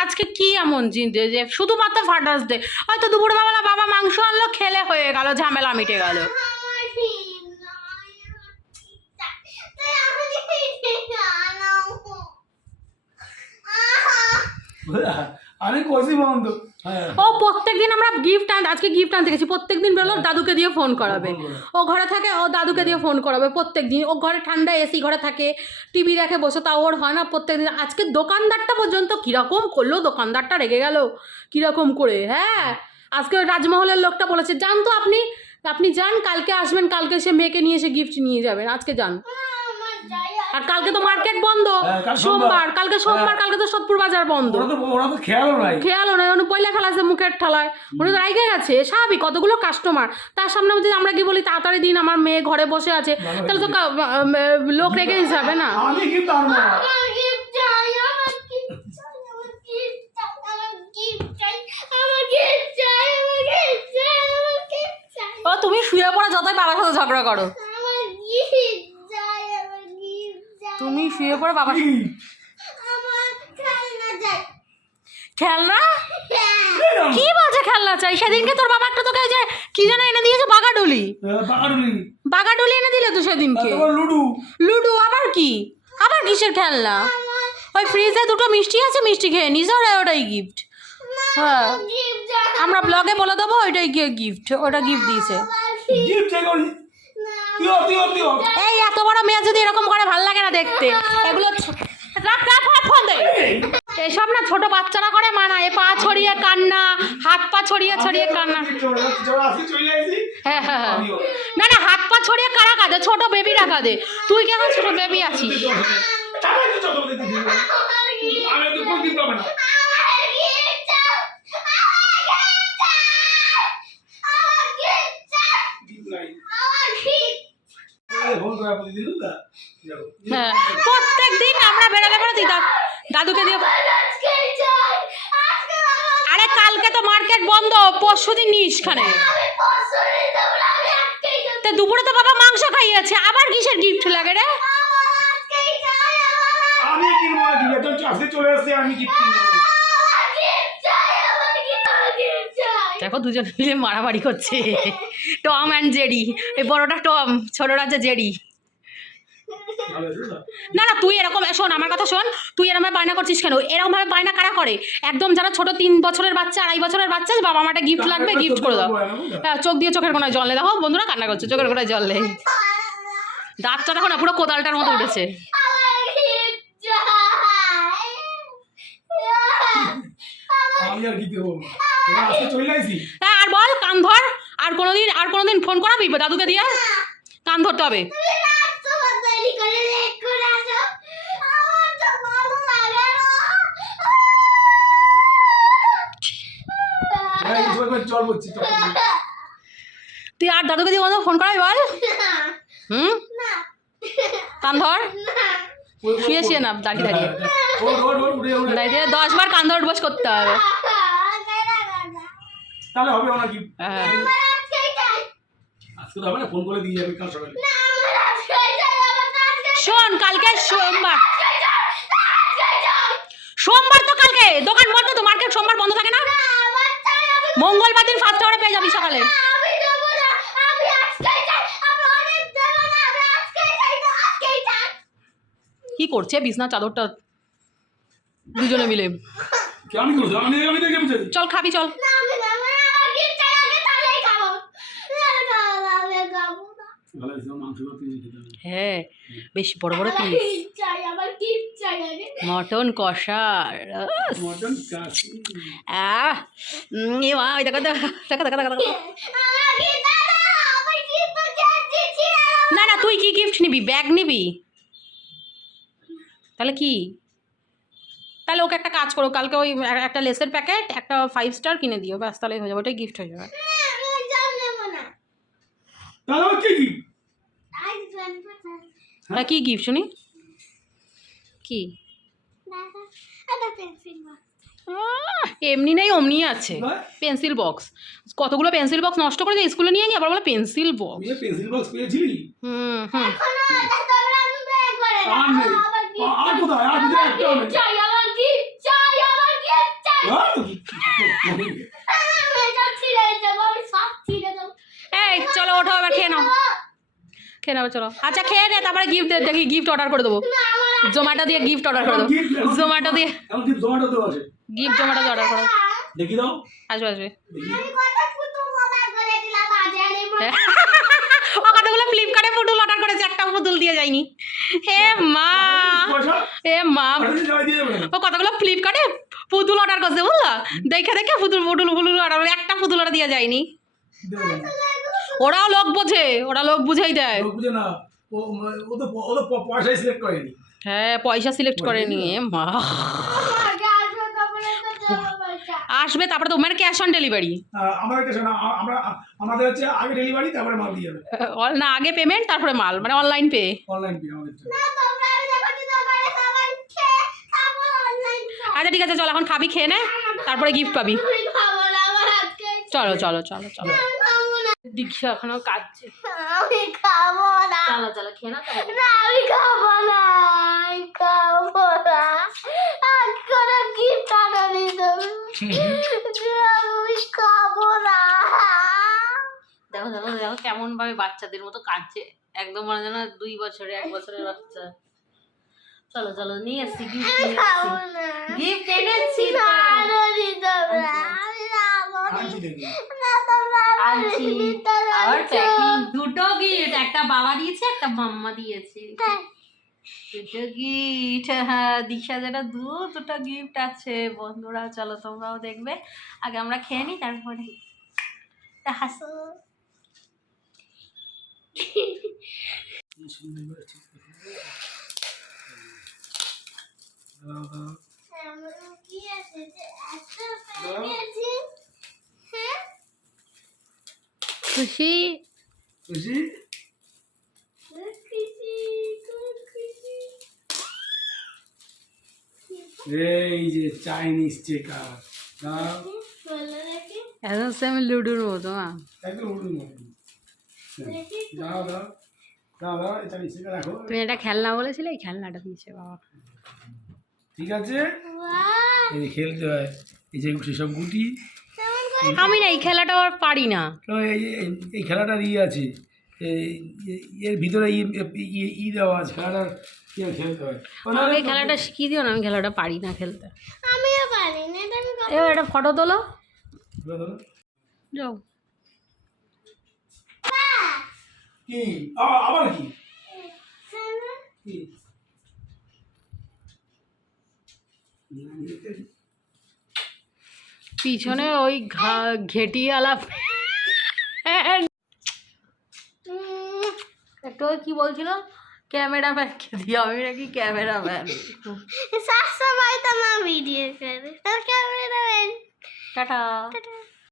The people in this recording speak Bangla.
আজকে কি এমন জিনিস যে শুধুমাত্র ফাটাস ডে হয়তো দুপুরবেলা বাবা মাংস আনলো খেলে হয়ে গেল ঝামেলা মিটে গেল। আমি কষি বন্ধ। হ্যাঁ। ও প্রত্যেকদিন আমরা গিফট আন আজকে গিফট আনতে গেছি। প্রত্যেকদিন বেরোলো দাদুকে দিয়ে ফোন করাবে। ও ঘরে থাকে ও দাদুকে দিয়ে ফোন করাবে প্রত্যেক দিন ও ঘরে ঠান্ডা এসি ঘরে থাকে টিভি দেখে বসে তাও ওর হয় না প্রত্যেক দিন আজকে দোকানদারটা পর্যন্ত কীরকম করল দোকানদারটা রেগে গেল। কীরকম করে হ্যাঁ? আজকে রাজমহলের লোকটা বলেছে যান তো আপনি আপনি যান কালকে আসবেন কালকে সে মেয়েকে নিয়ে এসে গিফট নিয়ে যাবেন আজকে যান। আর কালকে তো মার্কেট বন্ধ। হ্যাঁ, সোমবার। সোমবার কালকে সোমবার হ্যাঁ। কালকে তো সোদপুর বাজার বন্ধ। ওরা তো ওরা তো খেয়ালও নাই। খেয়ালও নয় উনি পয়লা ফেলাছে মুখের ঠেলায়। উনি তো রাইগে গেছে স্বাভাবিক কতগুলো কাস্টমার তার সামনে যদি আমরা কি বলি তাড়াতাড়ি দিন আমার মেয়ে ঘরে বসে আছে তাহলে তো লোক রেগে যাবে না। ও তুমি শুয়ে পড়া যতই বাবার সাথে ঝগড়া করো। তুমি শুয়ে পড়ো বাবার কি? খেলনা কি বলছে খেলনা চাই? সেদিনকে তোর বাবা একটা তোকে যে কি যেন এনে দিয়েছে বাগাডুলি। বাগাডুলি। এনে দিলে তো সেদিনকে। লুডু। লুডু আবার কি? আবার কিসের খেলনা? ওই ফ্রিজে দুটো মিষ্টি আছে মিষ্টি খেয়ে নিস ওরা ওটাই গিফট হ্যাঁ। আমরা ব্লগে বলে দেবো ওইটাই গিয়ে গিফট ওটা গিফট দিয়েছে। এই এত বড় মেয়ে যদি এরকম করে ভালো লাগে না দেখতে। এগুলো এসব না ছোট বাচ্চারা করে মানা এ পা ছড়িয়ে কান্না হাত পা ছড়িয়ে ছড়িয়ে কান্না। হ্যাঁ হ্যাঁ হ্যাঁ। না না হাত পা ছড়িয়ে কারা কাঁদে? ছোট বেবিরা কাঁদে। তুই কেন ছোট বেবি আছিস? আমি তো কোন দিন পাবে না দিন নাই এই ফোন করা প্রতিদিন না যাও হ্যাঁ। প্রত্যেক দিন আমরা বেরোলে পরে তুই দাদুকে দিয়ে আরে কালকে তো মার্কেট বন্ধ পরশু দিন নিস খানে। তা দুপুরে তো বাবা মাংস খাইয়েছে আবার কিসের গিফট লাগে রে? আমি কিনবো না ঠিক আছে আজকে চলে আসছে আমি কি কিনবো দেখো দুজন মিলে মারামারি করছে। টম অ্যান্ড জেডি এই বড়টা টম ছোটটা হচ্ছে হয়েছে না? না তুই এরকম শোন আমার কথা শোন তুই এরকম বায়না করছিস কেন? এরকম ভাবে বায়না কারা করে? একদম যারা ছোট তিন বছরের বাচ্চা আড়াই বছরের বাচ্চা বাবা আমারটা গিফট লাগবে গিফট করে দাও। হ্যাঁ চোখ দিয়ে চোখের কোনায় জল নেই। দেখো বন্ধুরা কান্না করছে চোখের কোনায় জল নেই। দাঁতটা দেখো না পুরো কোদালটার মতো উঠেছে। হ্যাঁ আর বল কান ধর আর কোনোদিন আর কোনোদিন ফোন করাবি? দাদুকে দিয়ে? কান ধরতে হবে। জল তুই আর দাদুকে দিয়ে কোথাও ফোন করাবি বল? হুম? কান ধর। শুয়ে শুয়ে না দাঁড়িয়ে দাঁড়িয়ে। দাঁড়িয়ে। দশ বার কান ধর বস করতে হবে। তাহলে হবে না কি? হ্যাঁ। আজকে তো হবে না ফোন করে দিয়ে যাবে কাল সকালে। শোন কালকে সোমবার। সোমবার তো কালকে। দোকান বন্ধ তো মার্কেট সোমবার বন্ধ থাকে না? মঙ্গলবার দিন ফার্স্ট আওয়ারে পেয়ে যাবি সকালে। কি করছে বিছনা চাদরটা দুজনে মিলে? চল খাবি চল ভালো হয়েছে মাংস ভাত তুমি খেতে হবে। হ্যাঁ বেশ বড় বড় পিস গিফট মটন কষা মটন আহ এ মা, ওই দেখো দেখো গিফট না না তুই কি গিফট নিবি? ব্যাগ নিবি? তাহলে কি? তাহলে ওকে একটা কাজ করো কালকে ওই একটা লেসের প্যাকেট একটা ফাইভ স্টার কিনে দিও ব্যাস তাহলে হয়ে যাবে ওটাই গিফট হয়ে যাবে। না। তাহলে কি পাতা আর কি গিফট শুনি? কি? দাদা এটা পেন্সিল বক্স আহ, এমনি নেই অমনি আছে। হ্যাঁ? পেন্সিল বক্স কতগুলো পেন্সিল বক্স নষ্ট করে দিয়ে স্কুলে নিয়ে গিয়ে আবার বলে পেন্সিল বক্স পেন্সিল বক্স পেয়েছিলি? হুম হুম এখনও এটা তোমরা আমি বের করে আর নেই। আবার gift আর কোথায় আর ভিতরে একটা হবে চাই আমার gift চাই আমার gift চাই হ্যাঁ? আমি এটা ছিঁড়ে দেবো আমি সব ছিঁড়ে দেবো এই চলো ওঠো এবার খেয়ে নাও খেয়ে নাও চলো। আচ্ছা খেয়ে নে তারপরে গিফট দেখি গিফট অর্ডার করে দেবো। জোম্যাটো দিয়ে গিফট অর্ডার করে দেবো। জোম্যাটো দিয়ে গিফট জোম্যাটো দিয়ে অর্ডার করো। দেখি দাও। আসবে আসবে। ও কতগুলো ফ্লিপকার্টে পুতুল অর্ডার করেছে একটা পুতুল দিয়ে যায়নি। হে মা মা। ও কতগুলো ফ্লিপকার্টে পুতুল অর্ডার করছে বুঝলা? দেখে দেখে পুতুল পুতুল পুতুল অর্ডার একটা পুতুল অর্ডার দিয়ে যায়নি। ওরাও লোক বোঝে ওরা লোক বুঝেই দেয়। বুঝে না ও ও তো ও তো পয়সাই সিলেক্ট করেনি। হ্যাঁ পয়সা সিলেক্ট করেনি। এ মা। আসবে তারপরে তো দেবো পয়সা আসবে তারপরে তো মানে ক্যাশ অন ডেলিভারি আর আমাদের কাছে না আমরা আমাদের হচ্ছে আগে ডেলিভারি তারপরে মাল দিয়ে যাবে। না আগে পেমেন্ট তারপরে মাল মানে অনলাইন পে অনলাইন পে আমাদের না তোমরা দেখো যে তোমার খাবার খেয়ে তারপর অনলাইন আচ্ছা ঠিক আছে চল এখন খাবি খেয়ে নে তারপরে গিফট পাবি। খাব আমার আজকে চলো চলো চলো। চলো। দীক্ষা এখনও কাঁদছে। আমি খাব না। চলো চলো খেয়ে না না আমি খাব না আমি খাব না। আজ করে গিফট আনানি আমি খাব না। দেখো দেখো দেখো কেমন ভাবে বাচ্চাদের মতো কাঁদছে। একদম মনে যেন দুই বছরে এক বছরের বাচ্চা। চলো চলো নিয়ে এসছি গিফট না। গিফট এনেছি দেবে আমি খাব না। আবার প্যাকিং দুটো গিফট একটা বাবা দিয়েছে একটা মাম্মা দিয়েছে। দুটো গিফট হ্যাঁ দীক্ষা যেটা দু দুটো গিফট আছে। বন্ধুরা চলো তোমরাও দেখবে। আগে আমরা খেয়ে নিই তারপরে তা হাসো। কি আছে যে এত পেয়েছি হ্যাঁ খুশি? খুশি? খুশি খুব খুশি এই যে চাইনিজ চেকার দেখি সেম লুডুর মতো মা। তুমি এটা খেলনা বলেছিলে এই খেলনাটা দিয়েছে বাবা। ঠিক আছে? বাহ। এই যে খেলতে হয় এই যে সেসব গুটি আমি না এই খেলাটা আর পারি না। এই এই- এই খেলাটার ইয়ে আছে। এই- এর ভিতরে ই ই- ই দেওয়া আছে খেলাটার খেলতে হয়? আমাকে এই খেলাটা শিখিয়ে দিও না আমি খেলাটা পারি না খেলতে। আমিও পারি না আমি এবার একটা ফটো তোলো। যাও। কি? আবার কি? কি? পিছনে ওই ঘা- ঘেটিওয়ালা কি একটু ক্যামেরা ম্যান কে দিয়ে আমি নাকি ক্যামেরা ম্যান সময় তো মা ভিডিও করে ক্যামেরা টাটা। টাটা।